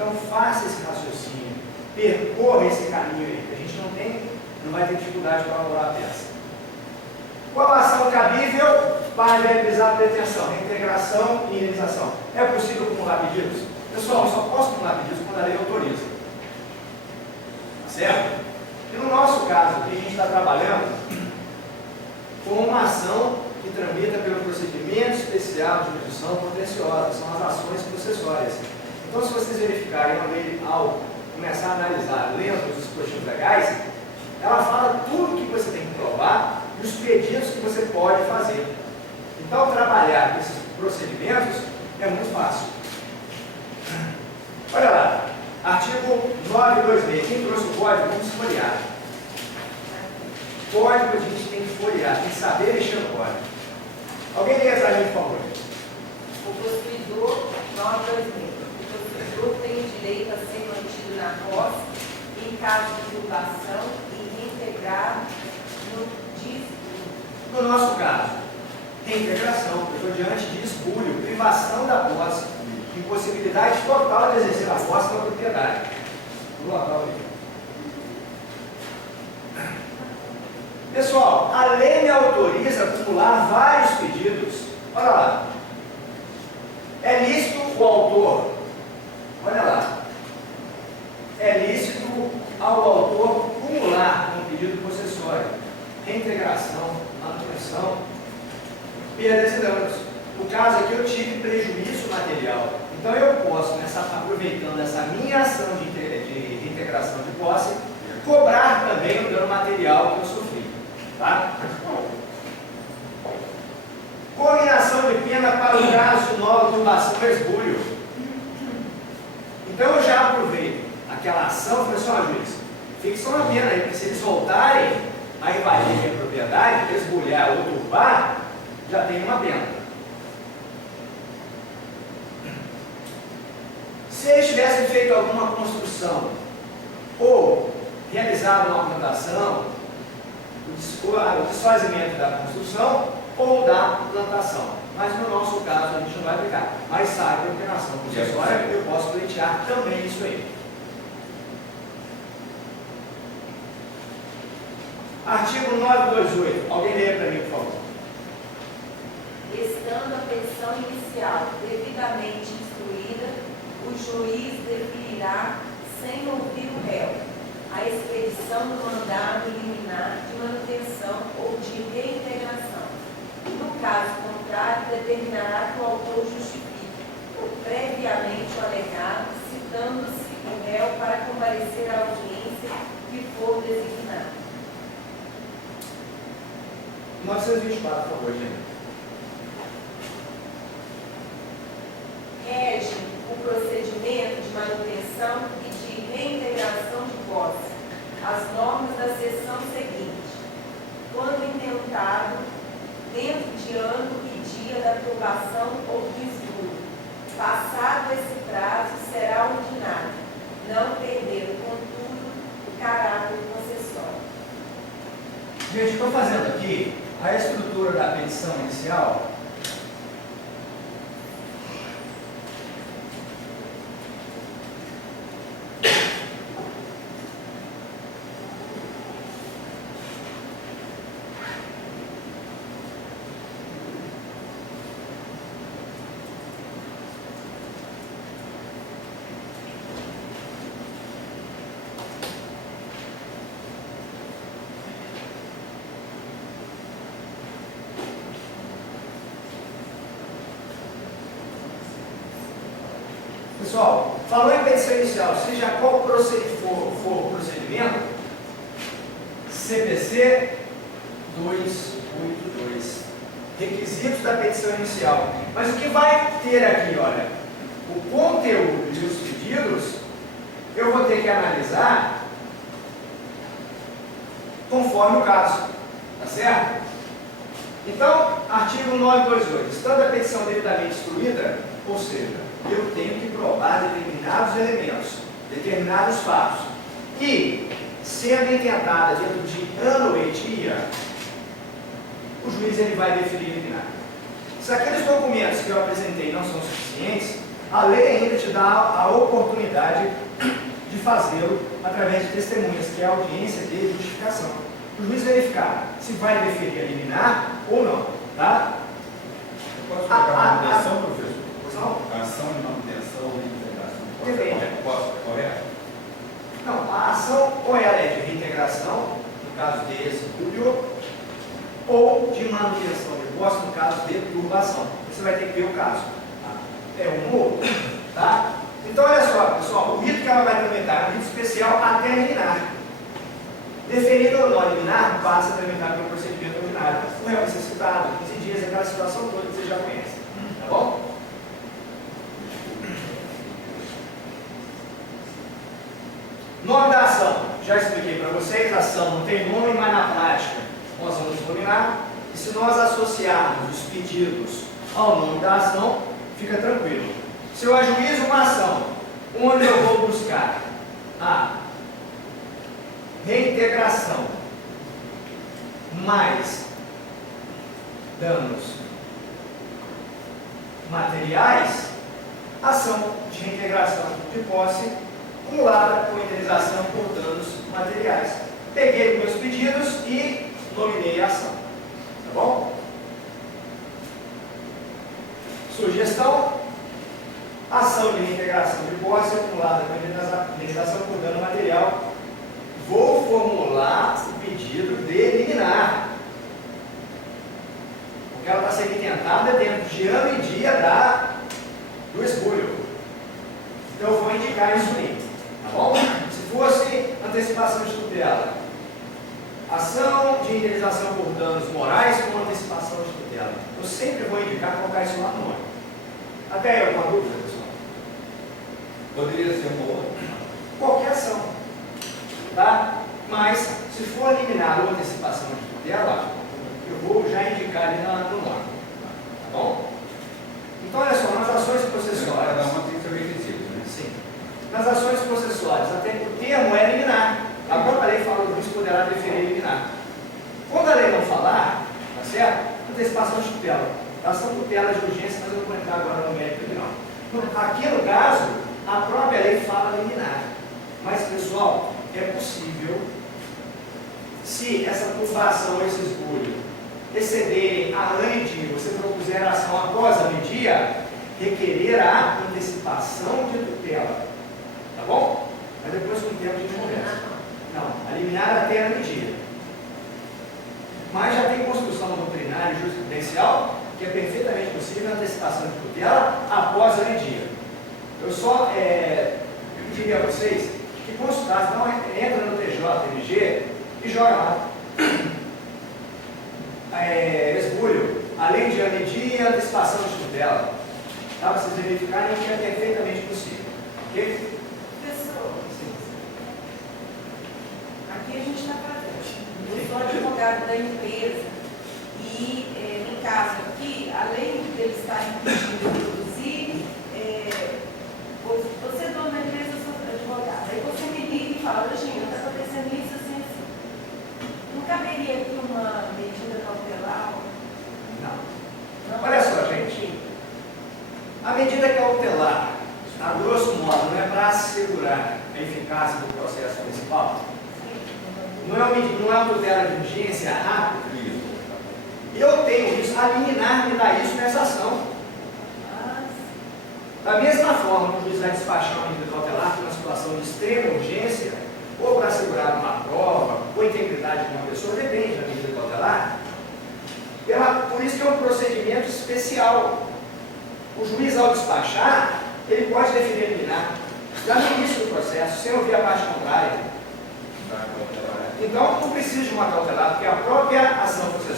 Então faça esse raciocínio, percorra esse caminho aí, que a gente não vai ter dificuldade para elaborar a peça. Qual a ação cabível para viabilizar a pretensão, reintegração e indenização? É possível acumular pedidos? Pessoal, eu só posso acumular pedidos quando a lei autoriza. Tá certo? E no nosso caso, aqui a gente está trabalhando com uma ação que tramita pelo procedimento especial de jurisdição contenciosa, são as ações processórias. Então, se vocês verificarem a lei ao começar a analisar, lendo os dispositivos legais, ela fala tudo que você tem que provar e os pedidos que você pode fazer. Então, trabalhar com esses procedimentos é muito fácil. Olha lá, artigo 926. Quem trouxe o código, vamos folhear. Código a gente tem que folhear, tem que saber mexer no código. Alguém lê essa aí, por favor? O possuidor, 926. O possuidor tem o direito a ser mantido na posse em caso de turbação e reintegrado no desespúlio. No nosso caso, reintegração, eu estou diante de espúlio, privação da posse, impossibilidade total de exercer a posse da propriedade. No local aqui. Pessoal, a lei me autoriza a acumular vários pedidos. Olha lá. É lícito o autor, olha lá, é lícito ao autor acumular um pedido possessório, reintegração, manutenção, perdas e danos. No caso aqui eu tive prejuízo material, então eu posso, aproveitando essa minha ação de reintegração de posse, cobrar também o dano material que eu sofri. Tá? Combinação de pena para o caso de nova turbação ou esbulho. Então eu já aproveito aquela ação e falei assim, ó, juiz, fixa uma pena aí, porque se eles voltarem a invadir minha propriedade, esbulhar ou turbar, já tem uma pena. Se eles tivessem feito alguma construção ou realizado uma plantação, o desfazimento da construção ou da plantação. Mas no nosso caso a gente não vai aplicar. Mas sabe que a ação processuária eu posso pleitear também isso aí. Artigo 928. Alguém lê para mim, por favor. Estando a petição inicial devidamente instruída, o juiz definirá, sem ouvir o réu, a expedição do mandado liminar de manutenção ou de reintegração. No caso contrário, determinará que o autor justifique, previamente o alegado, citando-se o réu para comparecer à audiência que for designada. 924, por favor, gente. Rege o procedimento de manutenção e de reintegração de posse as normas da seção seguinte: quando intentado, dentro de ano e dia da turbação ou do esbulho, passado esse prazo, será ordinário, não perdendo, contudo, o caráter concessório. Gente, estou fazendo aqui a estrutura da petição inicial. Pessoal, falou em petição inicial, seja qual for o procedimento, CPC 282, requisitos da petição inicial. Mas o que vai ter aqui, olha, o conteúdo e os pedidos, eu vou ter que analisar conforme o caso, tá certo? Então, artigo 928, estando a petição devidamente instruída, ou seja, eu tenho que provar determinados elementos, determinados fatos, e, sendo intentada dentro de ano e dia, o juiz ele vai definir liminar. Se aqueles documentos que eu apresentei não são suficientes, A lei ainda te dá a oportunidade de fazê-lo através de testemunhas, que é a audiência de justificação. O juiz verificar se vai deferir a liminar ou não, tá? Eu posso colocar manutenção, professor? Não? Ação de manutenção e integração. Depende. Posso correto? Não, a ação ou ela é de reintegração, no caso de expúdio, ou de manutenção de posse, no caso de turbação. Você vai ter que ver o caso. Tá? É um ou outro, tá? Então, olha só, pessoal, o rito que ela vai tramitar é um rito especial até liminar. Deferido ou não liminar, passa a tramitar pelo procedimento ordinário. O réu vai ser citado, 15 dias, aquela situação toda que você já conhece. Tá bom? Nome da ação. Já expliquei para vocês, a ação não tem nome, mas na prática nós vamos dominar. E se nós associarmos os pedidos ao nome da ação, fica tranquilo. Se eu ajuizo uma ação, onde eu vou buscar a reintegração mais danos materiais, ação de reintegração de posse acumulada com indenização por danos materiais. Peguei meus pedidos e nominei a ação. Tá bom? Sugestão: ação de reintegração de posse acumulada com indenização por dano material. Vou formular o pedido de liminar, porque ela está sendo intentada dentro de ano e dia do espúrio. Então eu vou indicar isso aí, tá bom? Se fosse antecipação de tutela, ação de indenização por danos morais com antecipação de tutela, eu sempre vou indicar colocar isso lá no nome. Até aí, alguma dúvida, pessoal? Poderia ser uma outra? Qualquer ação. Tá? Mas, se for eliminar a antecipação de tutela, eu vou já indicar ali no nome. Tá bom? Então, olha só, nas ações processuais. Cada uma tem que ser requisito, né? Sim. Nas ações processuais, até que o termo é liminar. A própria lei fala que o juiz poderá deferir liminar. Quando a lei não falar, tá certo? Antecipação de tutela. Ação tutela de urgência, mas eu não vou entrar agora no mérito aqui não. Aqui no caso, a própria lei fala liminar. Mas, pessoal, é possível, se essa turbação ou esse esbulho excederem a anedia, você propuser a ação após a anedia, requerer a antecipação de tutela. Tá bom? Mas depois com o tempo a gente conversa. Não, a liminar até a anedia. Mas já tem construção doutrinária e jurisprudencial que é perfeitamente possível a antecipação de tutela após a anedia. Eu só pediria a vocês que consultassem, não entra no TJ-MG e joga lá. Esbulho, além de anedia e antecipação de tutela. Tá? Para vocês verificarem que é perfeitamente possível. Ok? Professor, aqui a gente está fazendo. Eu sou advogado da empresa e, no caso aqui, além de eles estarem pedindo de produzir, você é dono da empresa, eu sou advogado. Aí você me liga e fala, Virginia, está acontecendo isso assim, assim. Não caberia aqui uma medida cautelar? Não. Olha só, gente. A medida cautelar, a grosso modo, não é para assegurar a eficácia do processo principal. Não é uma tutela de urgência rápida. Eu tenho isso, a liminar me dá isso nessa ação. Da mesma forma que o juiz vai despachar uma medida cautelar por uma situação de extrema urgência, ou para assegurar uma prova, ou a integridade de uma pessoa, depende da medida cautelar. Por isso que é um procedimento especial. O juiz, ao despachar, ele pode definir liminar, já no início do processo, sem ouvir a parte contrária. Então, não precisa de uma cautelar, porque a própria ação processual